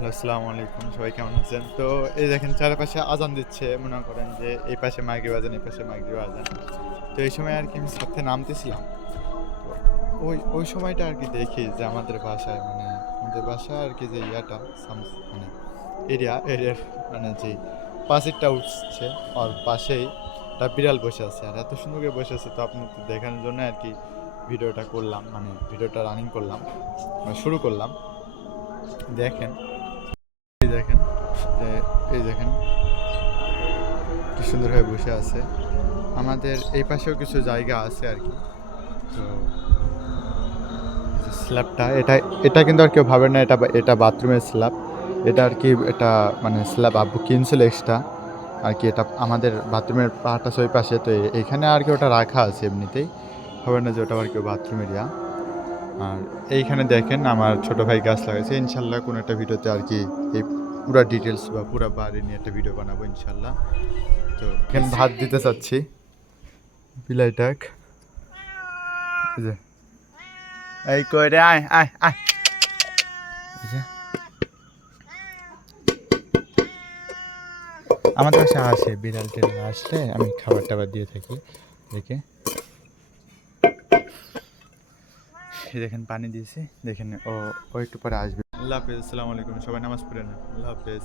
Hello, আসসালামু আলাইকুম। সবাই কেমন আছেন? তো এই দেখেন চারপাশে আজান দিচ্ছে। মনে করেন যে এই পাশে মাগরিব আজান, এই পাশে মাগরিব আজান। তো এই সময় আরকি আমি ছাদে নামতেছিলাম। তো ওই সময়টা আরকি দেখি যে আমাদের বাসায় আমাদের বাসায় আরকি যে ইয়াটা মানে এরিয়ার মানে যে পাঁচিলটা উঠছে ওর পাশেই একটা বিড়াল বসে আছে। আর এত সুন্দর করে বসে আছে তো আপনাদের দেখানোর জন্য আরকি ভিডিওটা করলাম। ভিডিওটা রানিং করলাম। শুরু করলাম। দেখেন, এই দেখেন যে এই দেখেন কি সুন্দরভাবে বসে আছে। আমাদের এই পাশেও কিছু জায়গা আছে আর কি। তো এই যে স্ল্যাবটা এটা এটা কিন্তু আর কেউ ভাবে না এটা বাথরুমের স্ল্যাব। এটা আর কি এটা স্ল্যাব আব্বু কিনছিল এক্সট্রা আর কি। এটা আমাদের বাথরুমের পাটা ওই পাশে তো এইখানে আর কি ওটা রাখা আছে এমনিতেই। হবে না যে ওটা আর কেউ বাথরুমের ইয়া। আর এইখানে দেখেন আমার ছোট ভাই গাছ লাগাইছে। ইনশাল্লাহ কোনো একটা ভিডিওতে আর কি এই পুরা ডিটেলস বা পুরা বাড়ি নিয়ে একটা ভিডিও বানাবো ইনশাল্লাহ। তো এখানে ভাত দিতে চাচ্ছি বিলাইটাক। এই যে এই কই রে, আয় আয় আয়। এই যে আমাদের বাসায় আসে বিড়াল টিড়াল আসলে আমি খাবার টাবার দিয়ে থাকি। দেখে এই দেখেন পানি দিয়েছি, দেখেন ও একটু পরে আসবে। আল্লাহ হাফেজ, আসসালামু আলাইকুম। সবাই নামাজ পড়ে না। আল্লাহ হাফেজ।